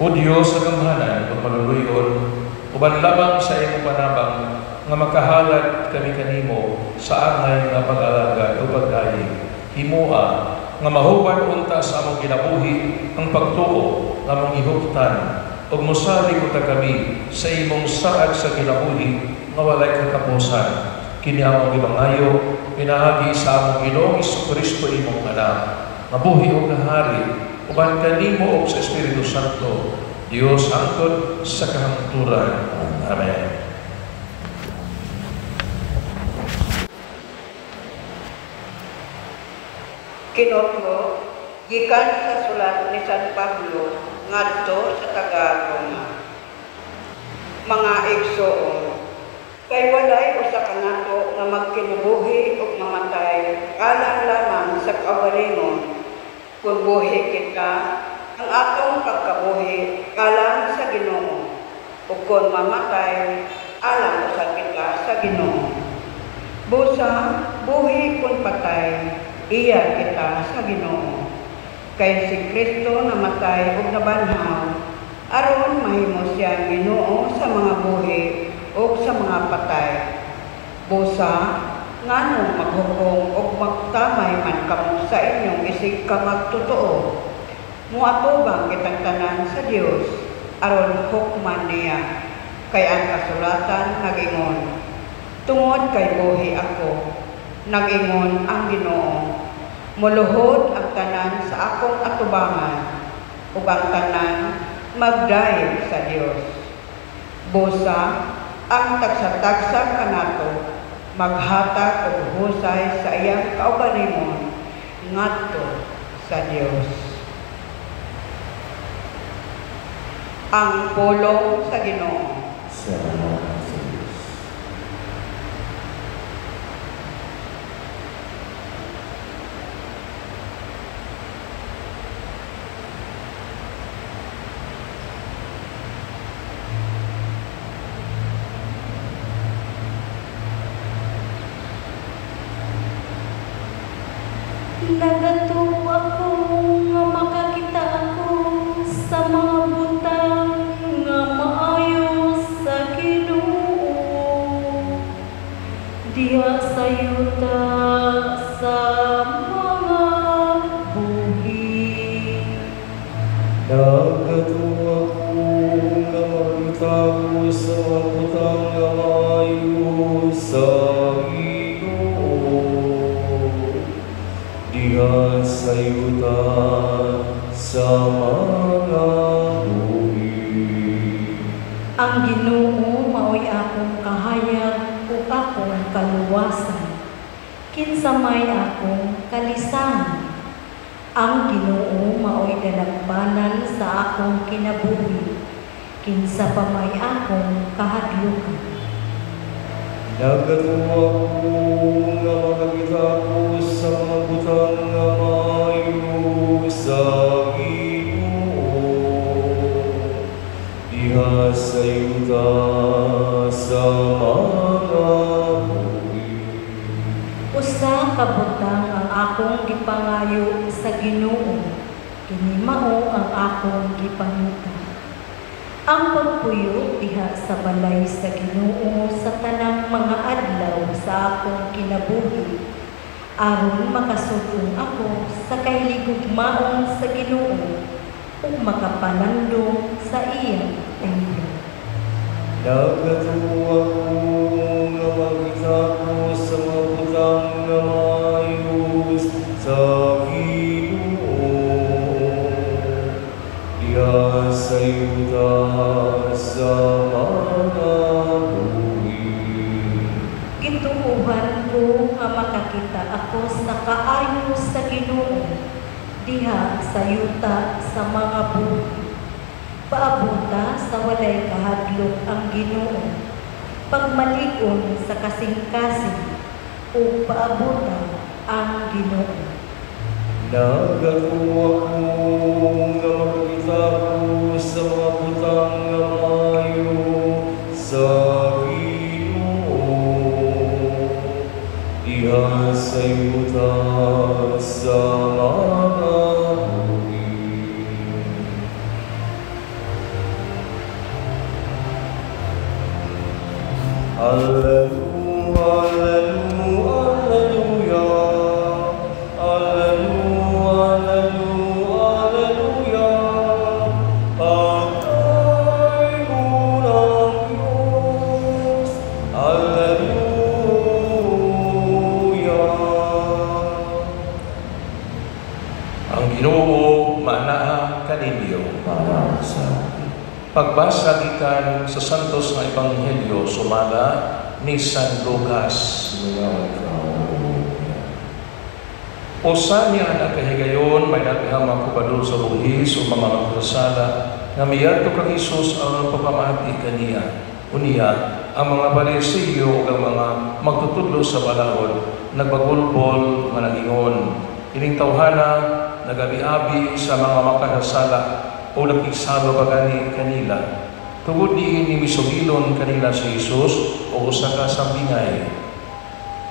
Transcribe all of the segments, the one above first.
O Diyos sa gamhanan, kung maluluyon, uban lamang sa iyong panabang, nga makahalat kami kanimo sa angay nga pag-alagad o pag-ayi. Himua, nga mahuban unta sa among kinabuhi, ang pagtuo nga mong ihuptan, o musali ko ta kami sa imong saad sa kinabuhi, nga walay katapusan. Kini among ibangayo, pinahagi sa among Ginoong Jesucristo imong anak, nga buhi o kahari, uban kanimo o sa Espiritu Santo, Diyos angkod sa kahangturan. Amen. Kinotlo, gikan sa sulat ni San Pablo ngadto sa taga-Roma. Mga igsoon, kay walay usa kanato nga magkinabuhi ug mamatay alang lamang sa kaugalingon. Kung buhi kita, ang atong pagkabuhi alang sa Ginoo, ug kung mamatay alang sa kita sa Ginoo. Busa buhi kung patay, iya kita sa Ginoo. Kay si Kristo namatay ug nabanhaw, aron mahimo siyang Ginoo sa mga buhi ug sa mga patay. Busa nganong maghukom ug magtamay man kamo sa inyong isig ka magtotoo. Muatubang kitang tanan sa Dios aron hukman niya. Kay ang kasulatan nagingon, tungod kay buhi ako, nagingon ang Ginoo, muluhod ang tanan sa akong atubangan, ug ang tanan magdayeg sa Dios. Busa ang tagsa-tagsa kanato maghatag og husay sa iyang kaugalingon ngadto sa Dios. Ang pulong sa Ginoo. Salamat sa Diyos. Nagato ako nga makakita ako sa mga butang nga maayo sa Ginoo. Diha sa yuta sa mga buhi. Nagato ako nga makita ko sa mga butang nga maayo sa diha sa yuta sa mga buhi. Ang Ginoo mao'y akong kahayag ug akong kaluwasan. Kinsa may akong kalisan. Ang Ginoo mao'y dalagpanan sa akong kinabuhi. Kinsa pa may akong kahadlukan. Nagato ako nga makakita ko sa mga butang nga maayo sa Ginoo. Diha sa yuta sa mga buhi. Usa ka butang ang akong gipangayo sa Ginoo. Kini mao ang akong gipanguta. Ang pagpuyo diha sa balay sa Ginoo sa tanang mga adlaw sa akong kinabuhi, aron makasugong ako sa kahigugmaon sa Ginoo ug makapalandong sa iyang templo. Nagato ako nga makita ko sa mga butang nga maayo sa Ginoo. Diha sa yuta sa mga buhi. Gituuhan ko nga makakita ako sa kaayo sa Ginoo diha sa yuta sa mga buhi. Paabuta sa walay kahadlok ang Ginoo, pagmalig-on sa kasing-kasing o paabuta ang Ginoo. Nagato ako nga makita ko sa mga butang nga maayo sa Ginoo. Diha sa yuta sa mga buhi. Ang Ginoo manaa kaninyo. Pagbasa gikan sa santos nga ebanghelyo sumala ni San Lucas. Usa niya nakahigayon may daghang mga kubadol sa buhis o mga magkasala nga miyadto kang Hesus ang pagpamati kaniya. Unya, ang mga Parisiyo o ang mga magtutudlo sa balahod nagbagulbol nga nagingon. Kining tawhana nagabi-abi sa mga makahasala o nakigsalo pagani kanila. Tungod diin ni misugilon kanila si Hesus o usa ka sambingay.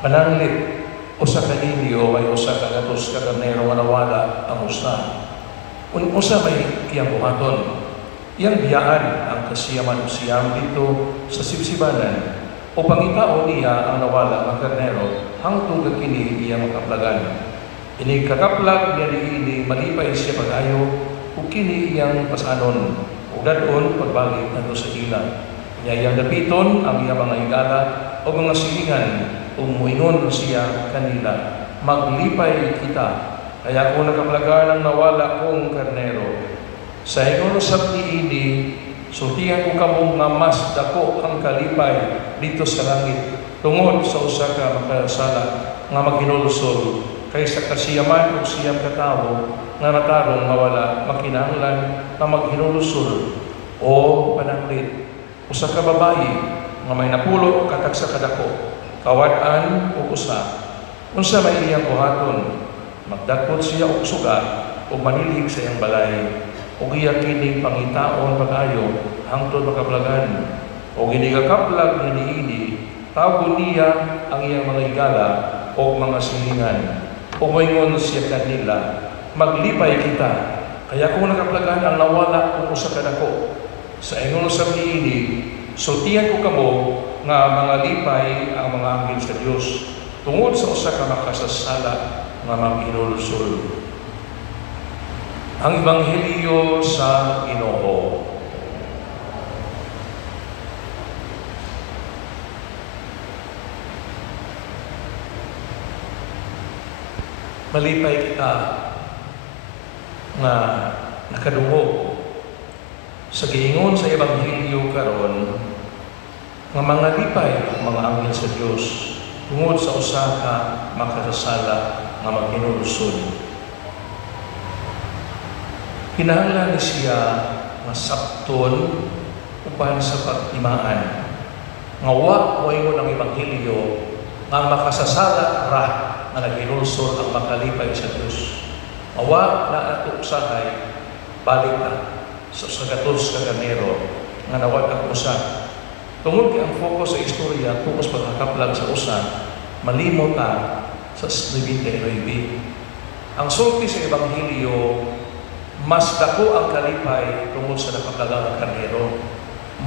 Pananglit usa ka ninyo may usa ka gatos ka karnero nga nawala ang usa. Usa may iyang buhaton. Iyang biyaan ang kasiyaman siyam dito sa sibsibanan o pangitao niya ang nawala ang karnero hangtod kini iya makaplagan. Ini kakaplag niya diini malipay siya pag-ayo o kini iyang pasanon o dadon pagbalik nato sa ila. Niya iyang dapiton ang iyang mga igala o mga silingan o muingon siya kanila. Maglipay kita, kaya kung nakaplagan ang nawala kong karnero. Sa ingon usab niini, sultihan ko kamong nga mas dako ang kalipay dito sa langit tungod sa usa ka makasala nga maghinulsol kaysa kasiyaman o siyam katawo nga natarong mawala makinahanglan na maghinulsol o pananglit. Usa ka babayi nga may napulo katag sa kadako, kawad-an o usa. Unsa may iyang buhaton, magdakot siya og suga o manilig sa iyang balay. O iya kining pangitaon pag-ayo hangtod makablagan. O ginigakaplag niini, tawgon niya ang iyang mga igala o mga silingan. O moingon siya kanila, maglipay kita. Kaya kung nakaplagan ang nawala kung usa ka dako. Sa ingon usab niini, sultihan ko kamo nga mga lipay ang mga anghel sa Dios tungod sa usa ka makasasala nga maghinulsol. Ang Ebanghelyo sa Ginoo. Malipay kita nga nakadungog sa giingon sa Ebanghelyo karon nga mga lipay ang mga anghel sa Dios tungod sa usa ka makasasala nga maghinulsol. Kinahanglan ni siya nga sabton uban sa pagtimaan. Nga wa moingon ang Ebanghelyo nga makasasala ra nga naghinulsol ang makalipay sa Dios. Nga wa na ato usahay balik na sa sagatos ka kanero nga nawad ang usa. Tungod kay ang focus sa istorya focus pagkakaplag sa usa, malimot ta sa 29. Ang sulti sa Ebanghelyo, mas dako ang kalipay tungod sa nakaplagang karnero.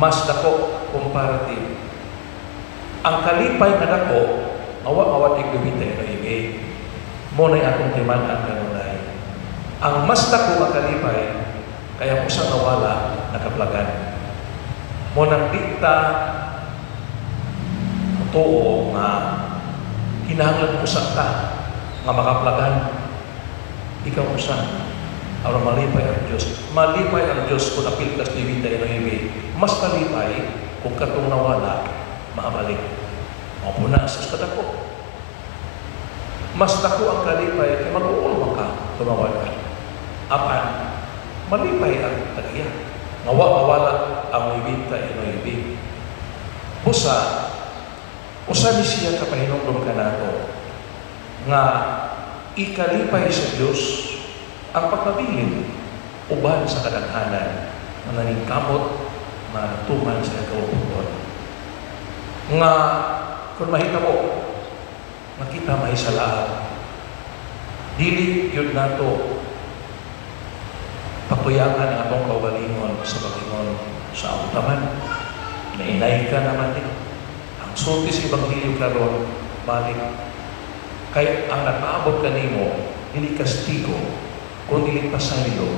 Mas dako comparative. Ang kalipay na dako, awa-awatig gamitin na ibe. Mo na'y atong timan-an kanunay. Ang mas dako ang kalipay, kaya kung sa nawala, nakaplagan. Mo nang dikta, totoo nga, kinahanglan ko sa ta, nga makaplagan. Ikaw usan. Aron malipay ang Diyos. Malipay ang Diyos kung napilkas ni Winday ng ibi. Mas malipay kung katong nawala, maabalik. Mapuna sa kadako. Mas dako ang kalipay kay mag-uulma ka tumawala. Apan, malipay ang tagiya. Mawala ang ibinta ng ibi. Usa ni siya kapahinumdum ka nato nga ikalipay sa Diyos ang pagpabilin uban sa kadaghanan na naningkamot na tuman sa kauputon. Nga kung mahitabo, makita mahisalaan. Dili yun nato pakuyakan ang atong kaugalingon sa pag-ingon sa autaman. Nainay ka naman din. Ang sulti sa Ebanghelyo karon balik. Kay ang nakaabot kanimo dili kastigo, kung dili pasaylo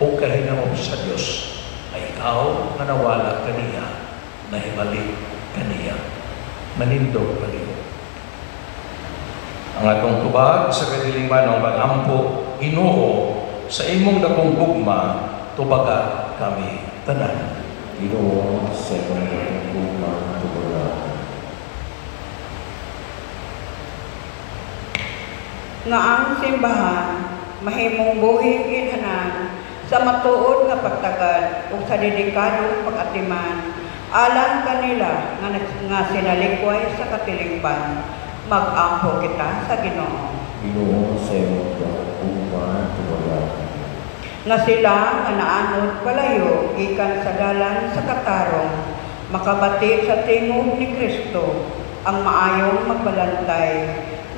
o kahinangop sa Dios, ay ikaw nga nawala kaniya, nahibalik kaniya. Manindog paliw. Ang atong tubag sa kadiliman ng pagampo, Ginoo, sa imong dakong gugma, tubaga kami tanan. Ginoo, sa imong dakong gugma, tubaga. Nga ang simbahan, mahimong buhing inhanan, sa matuod nga pagtagad ug sa dedikadong pag-atiman, alang kanila nga sinalikway sa katilingban, mag-ampo kita sa Ginoo. Ginoo, sa imong dakong gugma, tubaga. Nga sila nga naanod palayo gikan sa dalan sa katarong, makabati sa tingog ni Kristo, ang maayong magbalantay,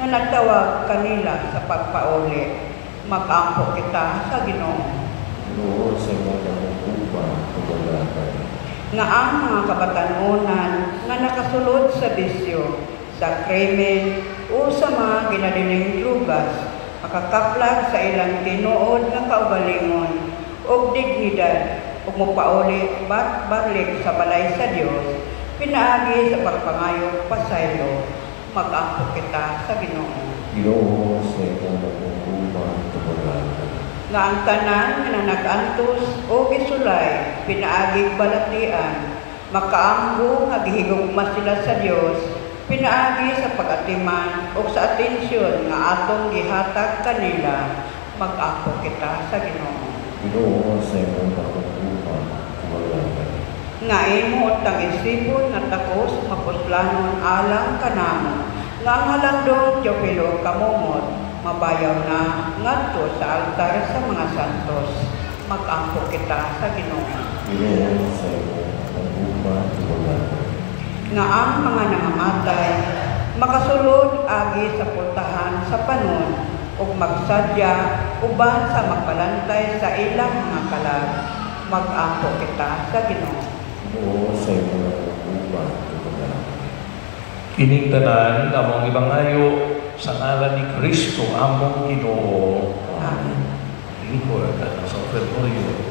nga nagtawag kanila sa pagpauli, mag-ampo kita sa Ginoo. Ginoo, sa imong dakong gugma, tubaga. Nga ang mga kabatanunan nga nakasulod sa bisyo, sa krimen o sa mga ginadiling drugas, makakaplag sa ilang tinuod nga kaugalingon o dignidad o mupauli balik sa balay sa Dios, pinaagi sa pagpangayo pasaylo, mag-ampo kita sa Ginoo. Ginoo, sa imong dakong gugma, tubaga. Nga ang tanan nga nag-antos o gisulay, pinaagig balatian, makaamgo nga gihigugma sila sa Dios, pinaagi sa pag-atiman o sa atensyon nga atong gihatag kanila, mag-ampo kita sa Ginoo. Ginoo, sa imong dakong gugma, tubaga. Nga imo tang isipon nga takos mapuslanon alang kanamo, nga ang halangdong Teopilo kamumot, mabayaw na ngadto sa altar sa mga santos, mag-ampo kita sa Ginoo. Ginoo, sa imong dakong gugma, tubaga. Nga ang mga nangamatay, makasulod agi sa pultahan sa panon, ug magsadya uban sa magbalantay sa ilang mga kalag, mag-ampo kita sa Ginoo. Ginoo, sa imong dakong gugma, tubaga. Kining tanan among ibangayo sa ngalan ni Kristo among Ginoo. Amen. Lingkod at sa offertorio.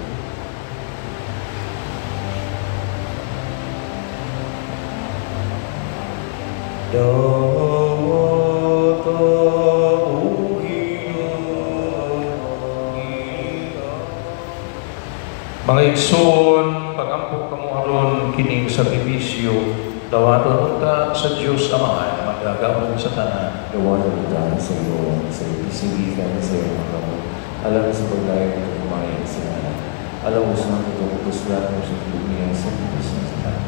Dawata o Mga igsoon, pag-ampo kamo aron kining sakripisyo, dawaton unta sa Dios Amahan, magagabong sa tanan. Dawaton ka sa iyo, sa pisigikan sa iyo mga kamot. Alam sa pagdayag ng kumain sa nanan. Alam mo sa mga tutupuslan mo sa dunia sa Diyos ng tanan.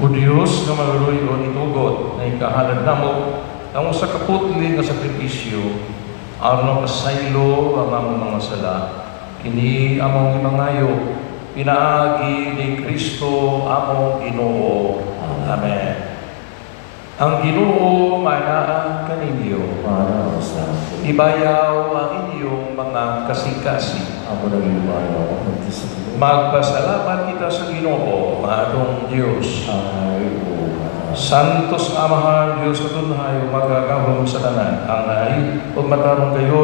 O Diyos nga maluloy-on itugot na ikahalad namo ang sa kaputli nga sakripisyo aron pasaylo ang among mga sala. Kini among imangayo, pinaagi ni Kristo among Ginoo. Amen. Ang Ginoo manaan kaninyo. Para sa Ibayaw ang inyong mga kasing-kasing. ako nag-ibayaw ang disiplo. Magpasalamat kita sa Ginoo, maadong Diyos. Ay o Santos Amahan, Diyos katunhay, magagahom sa tanan. Ang ay, o matarong kayo,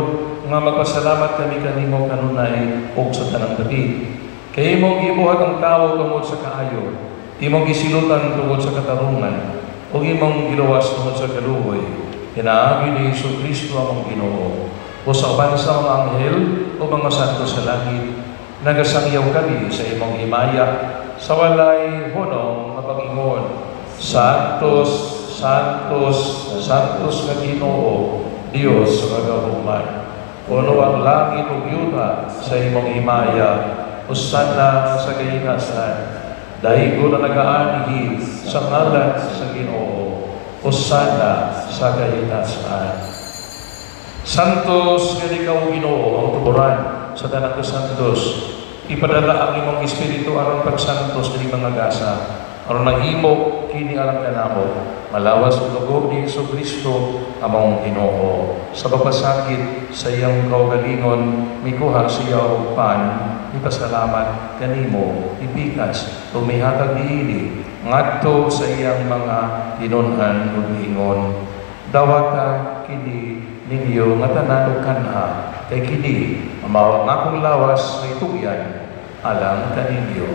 nga magpasalamat kami kanimo kanunay o sa tanang gabi. Kaya imong gibuhat ang tao tungod sa kaayo, imong gisilutan tungod sa katarungan, o imong gilawas tungod sa kaluhoy. Hinaagi ni Hesus Kristo among Ginoo. O sa uban sa mga anghel o mga santo sa langit, nagasangyaw kami sa imong himaya, sa walay hunong nga Panginoon. Santos, Santos, Santos nga Ginoo, Dios sa kagahuman. Puno ang langit ug yuta sa imong himaya, usana sa kainasan. Dahigo na nagaanihi sa ngalan sa Ginoo, usana sa kainasan. Santos nga ikaw Ginoo ang tuburan sa tanang Santos. Ipadala ang imong espiritu aron pagsantos dili mga gasa. Aron naghimo kini alang kanamo, malawas ang dugo ni Hesus Kristo among Ginoo. Sa pagpasakit sa iyang kaugalingon, mikuha siya og pan, ipasalamat kanimo, ipikas, tumihatag niini, ngadto sa iyang mga tinun-an ug ingon, dawata kini ninyo nga tanan ug kanha, kay kini mao ang akong lawas nga ituyan alang kaninyo.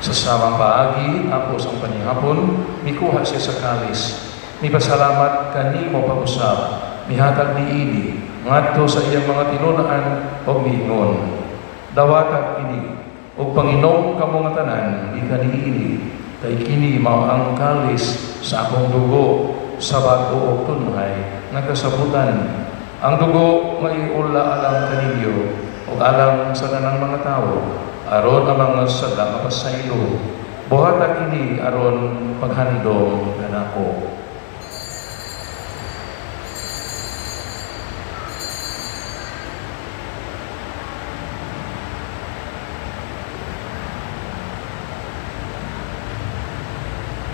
Sa samang paagi, ako sa panihapon, mikuha siya sa kalis. Mipasalamat kanimo pag-usap, mihatag niini, ngadto sa iyang mga tinunaan o miingon. Dawatag ini, o Panginoon kamo nga tanan, ikaniini, kay kini mao ang kalis sa akong dugo, sa bago o tunhay, nagkasabutan. Ang dugo nga iula alang kaninyo, o alang sa tanang mga tao, aron ang mga sada mapasaylo, buhatag ini aron maghandom kanako.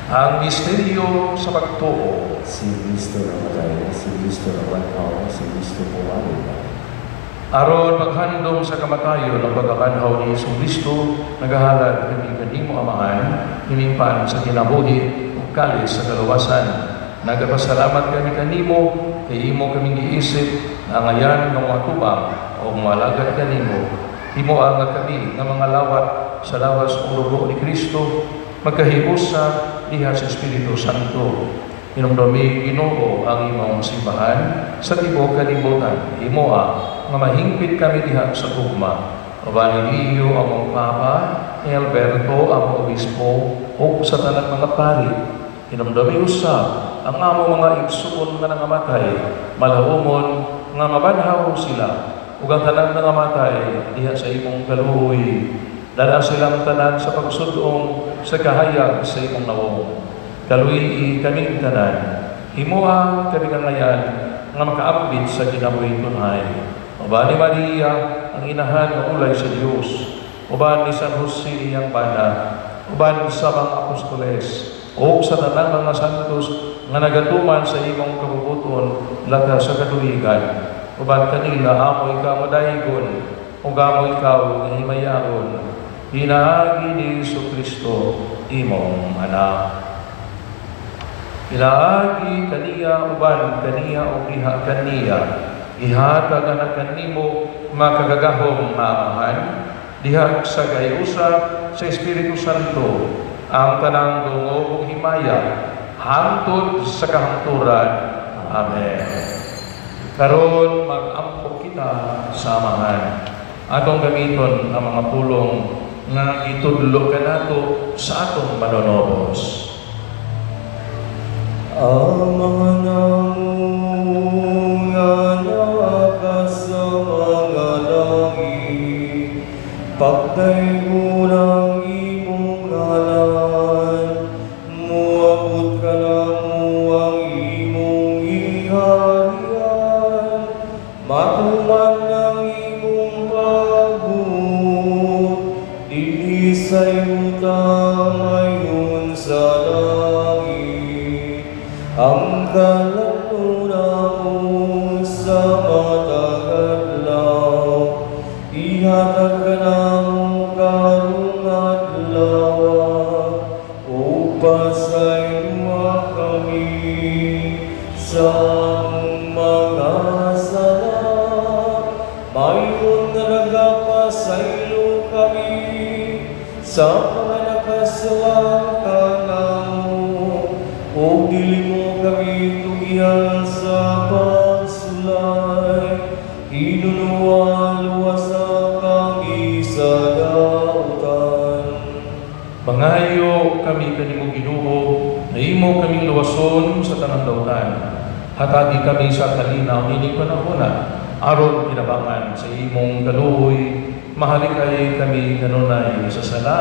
Ang misteryo sa pagtuo. Si Kristo namatay, si Kristo nabanhaw, si Kristo buhay. Aron maghandom sa kamatayon ang pagkakanhaw ni Yesu Kristo, nagahalad kami kanimo amahan, himingpan sa kinabuhi ug kalis sa kaluwasan. Nagapasalamat kami kanimo, kay imo kaming giisip na ngayan ng mga tubang o malagad kanimo. Himuang nga kami nga mga lawat sa lawas o dugo ni Kristo, magkahiusa diha sa Espiritu Santo. Hinumdumi Ginoo ang imong simbahan sa tibuok kalibutan. Himoa nga mahingpit kami diha sa tugma. Uban iyo among Papa, ni Alberto among obispo, ug sa tanang mga pari. Hinumdumi usab ang among mga igsoon nga nangamatay, malahumon nga mabanhaw sila, ug ang tanang nangamatay diha sa imong kaluoy. Dala silang tanan sa pagsudong sa kahayag sa imong nawong. Kaluyi kaming tanan. Himuha kami kangayan nga makaambit sa kinabuhi tunay. Uban ni Maria, ang inahan ng ulay sa Diyos. Uban ni San Jose iyang bana. Uban sa mga apostoles. O sa tanang mga santos nga nagatuman sa imong kabubuton laga sa katuigan. Uban kanila amo ikaw madaygon. Ug amo ikaw nga himayaon. Hinaagi ni Yesu Kristo, imong anak. Hinaagi kaniya uban kaniya o iha kaniya. Ihatag anak kanimo makagagahom maamahan. Diha sa gayusa sa Espiritu Santo ang tanang dungo ug himaya hangtod sa kahangturan. Amen. Karon mag-ampo kita sa amahan. Atong gamiton ang mga pulong nga itudlo ka nato sa atong manonobos. Ang mga nangunganak sa mga langit, pagdayo ng imong ngalan, muabot ka na mo ang imong iharian, matuman ng imong pagbuot, dinisay utang ayon sa langit. Ang kalanguna mo sa matagadlaw, ihatag ka na mo karong adlaw, upang saywa kami sa mga sala. Mayon na nagapasaylo kami sa mga nakasala ka na mo, o dili mo kami tugihan sa pagsulay, inunuwa sa kagisagautan. Mangayo kami kanimo Ginoo, na imo kaming luwason sa tanang dautan. Hatagi kami sa kalinaw ining panahona, aron kinabangan sa imong kaluoy. Mahalikay kami kanunay sa sala,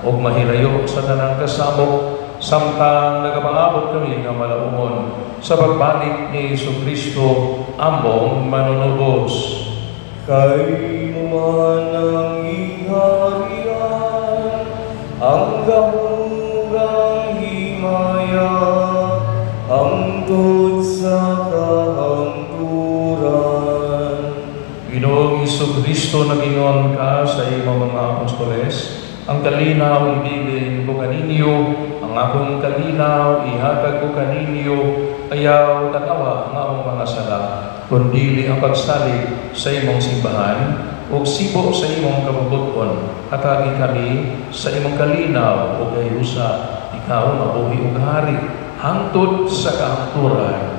o mahilayo sa tanang kasamok, samtang nagapaabot kami nga malaumon sa pagbalik ni Yesu Kristo, ambong manunubos. Kay man ang iharian, ang gahugang himaya, hangtod sa Kristo nagingon ka sa imong mga apostoles, ang kalinaw ibigin ko kaninyo, ang akong kalinaw ihatag ko kaninyo, ayaw tanawa ang akong mga sala, kundi ang pagsalig sa imong simbahan, o sibo sa imong kabubuton, hatagi kami sa imong kalinaw o kayusa, ikaw mabuhi ug hari, hangtod sa kahangturan.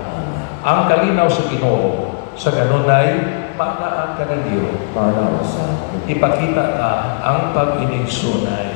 Ang kalinaw sa Ginoo, sa kanunay, maanaan ka ninyo. Para sa Ipakita ka ang pag-iningsunay.